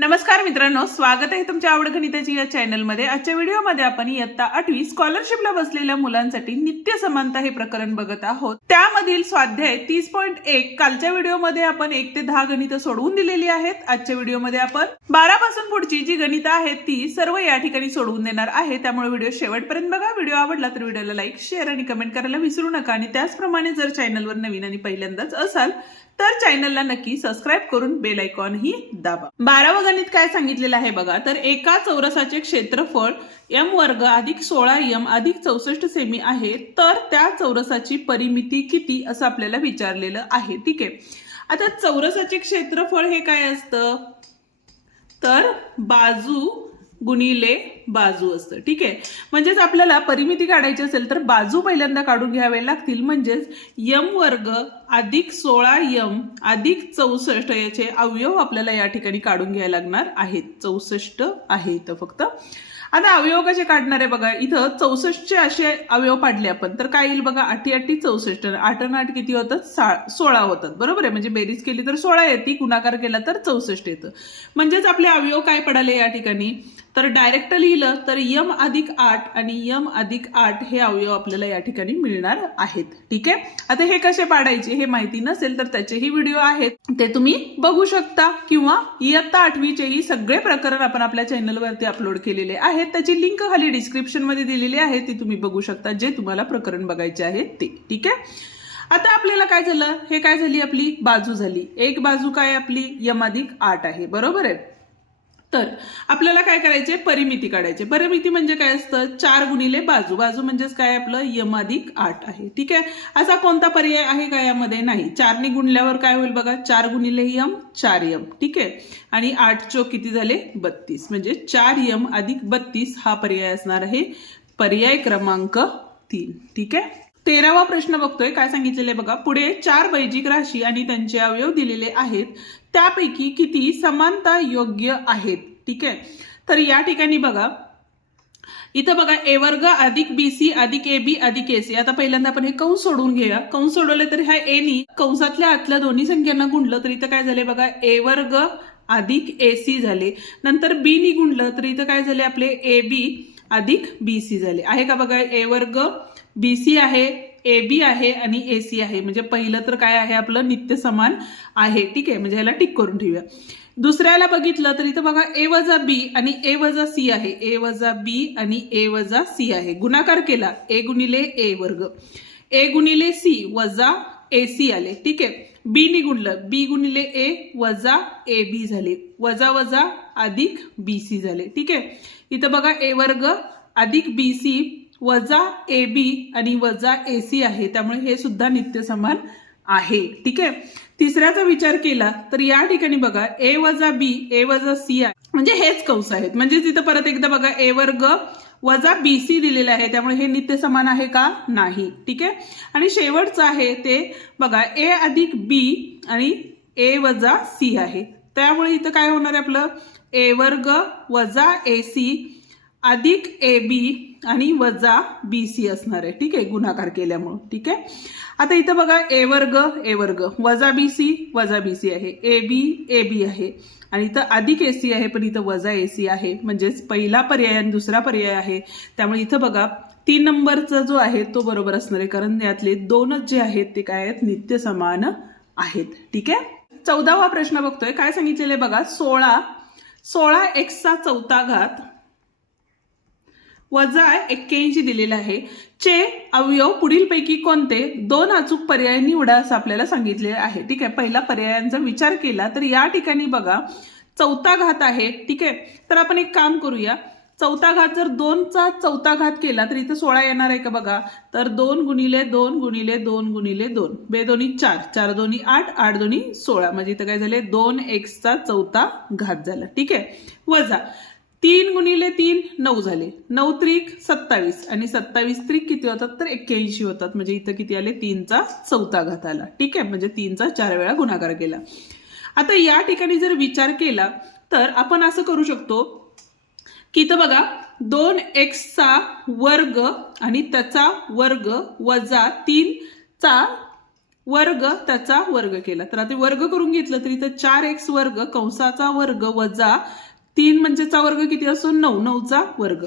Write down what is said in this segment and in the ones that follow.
नमस्कार मित्रांनो, स्वागत आहे तुमच्या आवड गणिताची या चॅनलमध्ये। आजच्या व्हिडिओमध्ये आपण इयत्ता 8वी स्कॉलरशिपला बसलेल्या मुलांसाठी नित्य समानता हे प्रकरण बघत आहोत। त्यामधील स्वाध्याय 30.1 कालच्या व्हिडिओमध्ये आपण 1 ते 10 गणितं सोडवून दिलेली आहेत। आजच्या व्हिडिओमध्ये आपण 12 पासून पुढची जी गणितं आहेत ती सर्व या ठिकाणी सोडवून देणार आहे। त्यामुळे व्हिडिओ शेवटपर्यंत बघा। व्हिडिओ आवडला तर व्हिडिओला लाईक, शेअर आणि कमेंट करायला विसरू नका आणि त्याचप्रमाणे जर चॅनलवर नवीन आणि पहिल्यांदाच असाल तर चॅनलला नक्की सबस्क्राइब करून बेल आयकॉन ही दाबा। 12वे गणित काय सांगितलेलं आहे बघा। तर एका चौरसाचे क्षेत्रफळ m वर्ग अधिक 16m अधिक 64 सेमी आहे, तर त्या चौरसाची परिमिती किती असं आपल्याला विचारलेलं आहे। ठीक आहे, आता चौरसाचे क्षेत्रफळ हे काय असतं, तर बाजू गुणिले बाजू असतं। ठीक आहे, म्हणजेच आपल्याला परिमिती काढायची असेल तर बाजू पहिल्यांदा काढून घ्यावे लागतील। म्हणजेच m वर्ग अधिक 16m अधिक 64 याचे अवयव आपल्याला या ठिकाणी काढून घ्यायला लागणार आहेत। 64 आहे इथं फक्त। आता अवयव कसे काढणार आहे बघा। इथं 64 चे असे अवयव पाडले आपण तर काय येईल बघा। 8 8 64, 8 आणि 8 किती होतात, 16 होतात। बरोबर आहे, म्हणजे बेरीज केली तर 16 येते, गुणाकार केला तर 64 येतं। म्हणजेच आपले अवयव काय पडाले या ठिकाणी, तर डायरेक्ट लिहिलं तर m अधिक 8 आणि m अधिक 8 हे अवयव आपल्याला या ठिकाणी मिळणार आहेत। ठीक आहे, आता हे कसे पाडायचे हे माहिती नसेल तर त्याचेही व्हिडिओ आहेत, ते तुम्ही बघू शकता, किंवा इयत्ता 8वी चेही सगळे प्रकरण आपण आपल्या चॅनलवरती अपलोड केलेले आहेत। त्याची लिंक खाली डिस्क्रिप्शन मध्ये दिलेली आहे, ती तुम्ही बघू शकता जे तुम्हाला प्रकरण बघायचे आहे ते। ठीक आहे, आता आपल्याला काय झालं, हे काय झाली आपली बाजू झाली। एक बाजू काय आपली m अधिक 8 आहे, बरोबर आहे। तर आपल्याला काय करायचे, परिमिती काढायचे। परिमिती म्हणजे काय असतं, 4 गुणिले बाजू। बाजू म्हणजेच काय आपलं m अधिक 8 आहे। ठीक आहे, असा कोणता पर्याय आहे का यामध्ये, नाही। 4 ने गुणल्यावर काय होईल बघा, 4 गुणिले m 4m। ठीक आहे, आणि 8 चोक किती झाले 32, म्हणजे 4m अधिक 32 हा पर्याय असणार आहे, पर्याय क्रमांक 3। ठीक आहे, 13वा प्रश्न बघतोय। काय सांगितलेले बघा, पुढे 4 बैजिक राशी आणि त्यांचे अवयव दिलेले आहेत, त्यापैकी किती समानता योग्य आहेत। ठीक आहे, तर या ठिकाणी बघा, इथं बघा a वर्ग अधिक bc अधिक ab अधिक ac। आता पहिल्यांदा आपण हे कंस सोडवून घेऊया। कंस सोडवले तर ह्या a नी कंसातल्या आतल्या दोन्ही संख्यांना गुणलं तर इथं काय झाले बघा, a वर्ग अधिक ac झाले। नंतर b नी गुणलं तर इथं काय झाले आपले ab अधिक bc झाले। आहे का बघा, a वर्ग bc आहे, AB आहे आणि AC आहे, म्हणजे पहिलं तर काय आहे आपलं नित्य समान आहे। ठीक आहे, म्हणजे ह्याला टिक करून ठेवूया। दुसऱ्याला बघितलं तर इथं बघा a वजा b आणि a वजा c आहे, a वजा b आणि a वजा c आहे। गुणाकार केला a गुणिले a वर्ग, a गुणिले c वजा ac आले। ठीक आहे, b नी गुणलं b गुणिले a वजा ab झाले, वजा वजा अधिक bc झाले। ठीक आहे, इथं बघा a वर्ग अधिक bc वजा ab आणि वजा ac आहे, त्यामुळे हे सुद्धा नित्य समान आहे। ठीक आहे, तिसऱ्याचा विचार केला तर या ठिकाणी बघा a वजा b a वजा c आहे, म्हणजे हेच कंस आहेत। म्हणजे तिथं परत एकदा बघा a वर्ग वजा bc दिलेलं आहे, त्यामुळे हे नित्य समान आहे का, नाही। ठीक आहे, आणि शेवटचं आहे ते बघा a अधिक b आणि a वजा c आहे, त्यामुळे इथं काय होणार आहे आपलं a वर्ग वजा ac अधिक ab आणि वजा bc असणार आहे। ठीक आहे, गुणाकार केल्यामुळे। ठीक आहे, आता इथं बघा a वर्ग वजा bc आहे, ab आहे आणि इथं अधिक ac आहे, पण इथं वजा ac आहे, म्हणजेच पहिला पर्याय आणि दुसरा पर्याय आहे। त्यामुळे इथं बघा 3 नंबरचा जो आहे तो बरोबर असणार आहे, कारण यातले दोनच जे आहेत ते काय आहेत, नित्य समान आहेत। ठीक आहे, 14वा प्रश्न बघतोय। काय सांगितलेले बघा, 16x चा चौथा घात वजा 81 दिलेला आहे, चे अवयव पुढीलपैकी कोणते, 2 अचूक पर्याय निवडा असं आपल्याला सांगितले आहे। ठीक आहे, पहिला पर्यायांचा विचार केला तर या ठिकाणी बघा चौथा घात आहे। ठीक आहे, तर आपण एक काम करूया, चौथा घात जर 2 चा चौथा घात केला तर इथं 16 येणार आहे का बघा, तर 2 गुणिले 2 गुणिले 2 गुणिले 2, बे दोन्ही 4, 4 दोन्ही 8, 8 दोन्ही 16, म्हणजे इथं काय झाले 2x चा चौथा घात झाला। ठीक आहे, वजा 3 गुणिले 3 9 झाले, 9 त्रिक 27 आणि 27 त्रिक किती होतात तर 81 होतात, म्हणजे इथं किती आले 3 चा चौथा घात आला। ठीक आहे, म्हणजे 3 चा 4 वेळा गुणाकार केला। आता या ठिकाणी जर विचार केला तर आपण असं करू शकतो की इथं बघा 2x चा वर्ग आणि त्याचा वर्ग वजा 3 चा वर्ग त्याचा वर्ग केला, तर आता वर्ग करून घेतलं तर इथं 4x वर्ग कंसाचा वर्ग वजा 3 म्हणजेचा वर्ग किती असतो 9, 9चा वर्ग.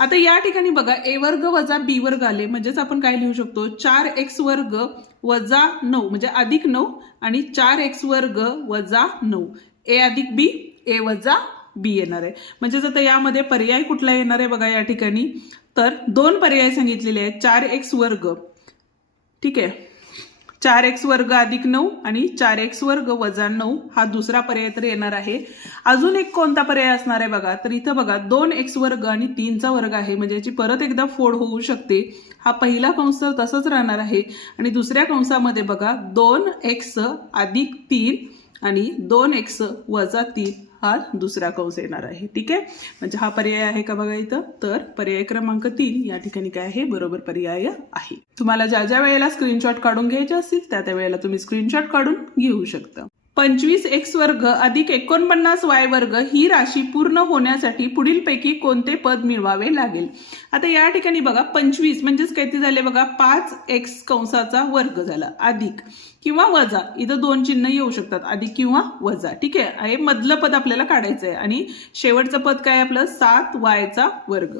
आता या ठिकाणी बघा a वर्ग वजा b वर्ग आले, म्हणजेच आपण काय लिहू शकतो 4x वर्ग वजा 9 म्हणजे अधिक 9 आणि 4x वर्ग वजा 9 a अधिक b a वजा b येणार आहे. म्हणजेच आता यामध्ये पर्याय कुठला येणार आहे बघा या ठिकाणी, तर दोन पर्याय सांगितलेले आहेत 4x वर्ग, ठीक आहे, 4x वर्ग अधिक 9 आणि 4x वर्ग वजा 9 हा दुसरा पर्याय तर येणार आहे. अजून एक कोणता पर्याय असणार आहे बघा, तर इथं बघा 2x वर्ग आणि 3चा वर्ग आहे, म्हणजे याची परत एकदा फोड होऊ शकते. हा पहिला कंस तसंच राहणार आहे आणि दुसऱ्या कंसामध्ये बघा 2x अधिक 3 आणि 2x वजा 3 हा दुसरा कंस येणार आहे. ठीक आहे, म्हणजे हा पर्याय आहे का बघा इथं, तर पर्याय क्रमांक 3 या ठिकाणी काय आहे बरोबर पर्याय आहे. तुम्हाला ज्या ज्या वेळेला स्क्रीनशॉट काढून घ्यायचे असतील त्या त्या वेळेला तुम्ही स्क्रीनशॉट काढून घेऊ शकता. 25x वर्ग अधिक 49y वर्ग ही राशी पूर्ण होण्यासाठी पुढीलपैकी कोणते पद मिळवावे लागेल. आता या ठिकाणी बघा 25 म्हणजेच किती झाले बघा 5x कंसाचा वर्ग झाला अधिक किंवा वजा, इथं दोन चिन्ह येऊ शकतात अधिक किंवा वजा. ठीक आहे, हे मधलं पद आपल्याला काढायचं आहे आणि शेवटचं पद काय आपलं 7y वर्ग.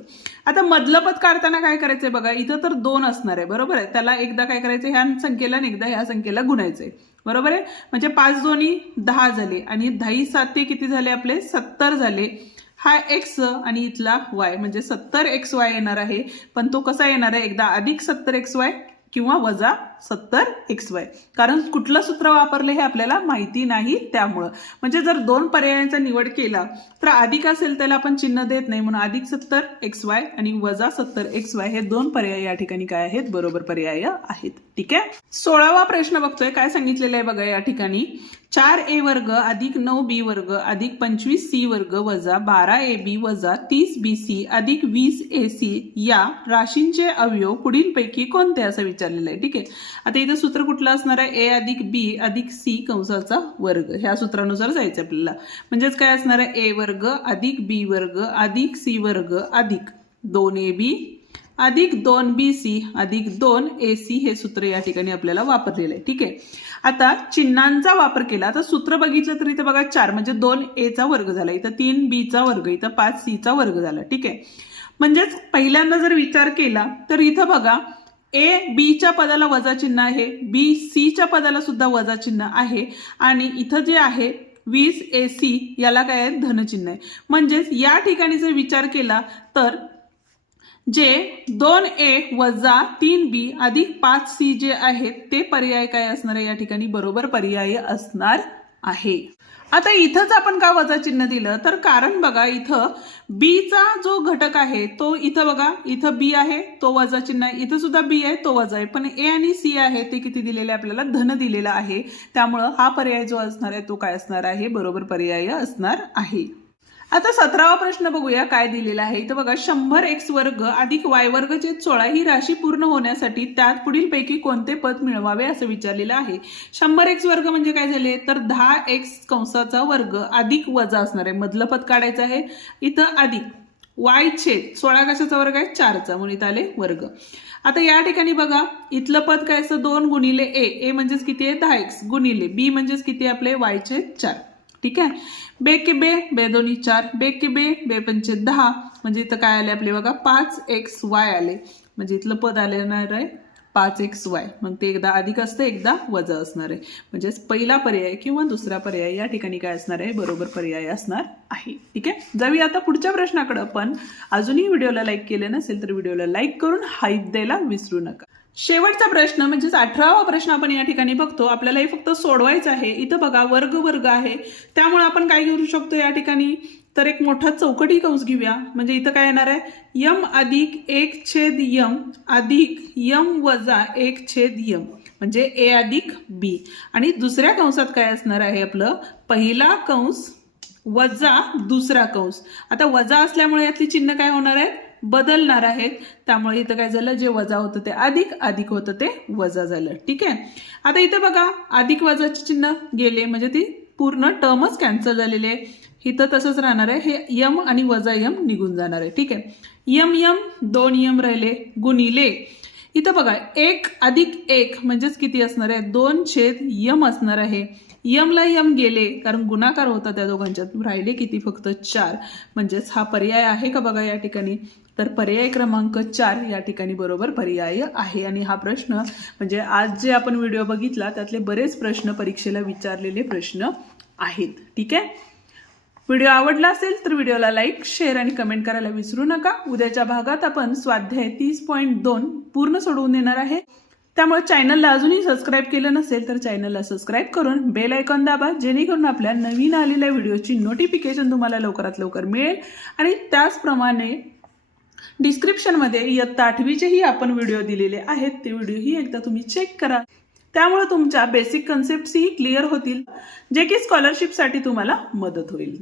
आता मधलं पद काढताना काय करायचंय बघा, इथं तर 2 असणार आहे बरोबर आहे, त्याला एकदा काय करायचं ह्या संख्येला आणि एकदा ह्या संख्येला गुणायचंय बरोबर आहे. म्हणजे 5 दोन्ही 10 झाले आणि 10 7 किती झाले आपले 70 झाले. हा x आणि इथला y म्हणजे 70xy येणार आहे, पण तो कसा येणार आहे एकदा अधिक 70xy किंवा वजा 70xy, कारण कुठलं सूत्र वापरले हे आपल्याला माहिती नाही त्यामुळं. म्हणजे जर दोन पर्यायांचा निवड केला तर अधिक असेल त्याला आपण चिन्ह देत नाही, म्हणून अधिक 70xy आणि वजा 70xy हे दोन पर्याय या ठिकाणी काय आहेत बरोबर पर्याय आहेत. ठीक आहे, 16वा प्रश्न बघतोय काय सांगितलेलं आहे बघा या ठिकाणी 4a वर्ग अधिक 9b वर्ग अधिक 25c वर्ग वजा 12ab वजा 30bc अधिक 20ac या राशींचे अवयव पुढीलपैकी कोणते असं विचारलेलं आहे. ठीक आहे, आता इथं सूत्र कुठलं असणार आहे a अधिक b अधिक c कंसाचा वर्ग, ह्या सूत्रानुसार जायचं आपल्याला. म्हणजेच काय असणार आहे a वर्ग अधिक b वर्ग अधिक c वर्ग अधिक 2ab अधिक 2bc अधिक 2ac हे सूत्र या ठिकाणी आपल्याला वापरलेलं आहे. ठीक आहे, आता चिन्हांचा वापर केला, आता सूत्र बघितलं तर इथं बघा 4 म्हणजे 2a चा वर्ग झाला, इथं 3b चा वर्ग, इथं 5c चा वर्ग झाला. ठीक आहे, म्हणजेच पहिल्यांदा जर विचार केला तर इथं बघा a b च्या पदाला वजा चिन्ह आहे, b c च्या पदाला सुद्धा वजा चिन्ह आहे आणि इथं जे आहे 20ac याला काय आहे धनचिन्ह आहे. म्हणजेच या ठिकाणी जर विचार केला तर जे 2a वजा 3b अधिक 5c जे आहेत ते पर्याय काय असणार आहे या ठिकाणी बरोबर पर्याय असणार आहे. आता इथंच आपण का वजा चिन्ह दिलं तर कारण बघा इथं b चा जो घटक आहे तो इथं बघा इथं b आहे तो वजा चिन्ह आहे, इथं सुद्धा b आहे तो वजा आहे, पण a आणि c आहे ते किती दिलेले आपल्याला धन दिलेला आहे, त्यामुळं हा पर्याय जो असणार आहे तो काय असणार आहे बरोबर पर्याय असणार आहे. आता 17वा प्रश्न बघूया काय दिलेला आहे. इथं बघा 100x वर्ग अधिक y वर्ग छेद 16 ही राशी पूर्ण होण्यासाठी त्यात पुढीलपैकी कोणते पद मिळवावे असं विचारलेलं आहे. 100x वर्ग म्हणजे काय झाले तर 10x कंसाचा वर्ग अधिक वजा असणार आहे, मधलं पद काढायचं आहे, इथं अधिक y छेद 16 कशाचा वर्ग आहे 4चा, म्हणून इथं आले वर्ग. आता या ठिकाणी बघा इथलं पद काय असतं 2 गुणिले a म्हणजेच किती आहे 10x गुणिले b म्हणजेच किती आपले y छेद 4. ठीक आहे, बे के बे बे दोन्ही 4 बे के बे बे पंचे 10 म्हणजे इथं काय आले आपले बघा 5xy आले, म्हणजे इथलं पद आलेणार आहे 5xy, मग ते एकदा अधिक असतं एकदा वजा असणार आहे, म्हणजेच पहिला पर्याय किंवा दुसरा पर्याय या ठिकाणी काय असणार आहे बरोबर पर्याय असणार आहे. ठीक आहे, जाऊया आता पुढच्या प्रश्नाकडे. पण अजूनही व्हिडिओला लाईक केले नसेल तर व्हिडिओला लाईक करून हाईप द्यायला विसरू नका. शेवटचा प्रश्न म्हणजेच 18वा प्रश्न आपण या ठिकाणी बघतो, आपल्याला हे फक्त सोडवायचं आहे. इथं बघा वर्ग वर्ग आहे, त्यामुळे आपण काय घेऊ शकतो या ठिकाणी तर एक मोठा चौकटी कंस घेऊया. म्हणजे इथं काय येणार आहे m अधिक 1 छेद m अधिक m वजा 1 छेद m म्हणजे a अधिक b आणि दुसऱ्या कंसात काय असणार आहे आपलं पहिला कंस वजा दुसरा कंस. आता वजा असल्यामुळे यातली चिन्ह काय होणार आहे बदलणार आहेत, त्यामुळे इथं काय झालं जे वजा होतं ते अधिक अधिक होतं ते वजा झालं. ठीक आहे, आता इथं बघा अधिक वजाचे चिन्ह गेले म्हणजे ती पूर्ण टर्मच कॅन्सल झालेली आहे. इथं तसंच राहणार आहे, हे यम आणि वजा यम निघून जाणार आहे. ठीक आहे, यम यम 2 यम राहिले गुणिले इथं बघा 1 + 1 म्हणजेच किती असणार आहे 2/m असणार आहे. यमला यम गेले कारण गुणाकार होता त्या दोघांच्यात, राहिले किती फक्त 4. म्हणजेच हा पर्याय आहे का बघा या ठिकाणी, तर पर्याय क्रमांक 4 या ठिकाणी बरोबर पर्याय आहे. आणि हा प्रश्न म्हणजे आज जे आपण व्हिडिओ बघितला त्यातले बरेच प्रश्न परीक्षेला विचारलेले प्रश्न आहेत. ठीक आहे. व्हिडिओ आवडला असेल तर व्हिडिओला लाईक, शेअर आणि कमेंट करायला विसरू नका. उद्याच्या भागात आपण स्वाध्याय 30.2 पूर्ण सोडवून देणार आहे. त्यामुळे चॅनलला अजूनही सबस्क्राईब केलं नसेल तर चॅनलला सबस्क्राईब करून बेल आयकॉन दाबा, जेणेकरून आपल्या नवीन आलेल्या व्हिडिओची नोटिफिकेशन तुम्हाला लवकरात लवकर मिळेल. आणि त्याचप्रमाणे डिस्क्रिप्शनमध्ये इयत्ता 8वीचेही आपण व्हिडिओ दिलेले आहेत, ते व्हिडिओही एकदा तुम्ही चेक करा. त्यामुळे तुमच्या बेसिक कन्सेप्ट्सही क्लिअर होतील, जे की स्कॉलरशिपसाठी तुम्हाला मदत होईल.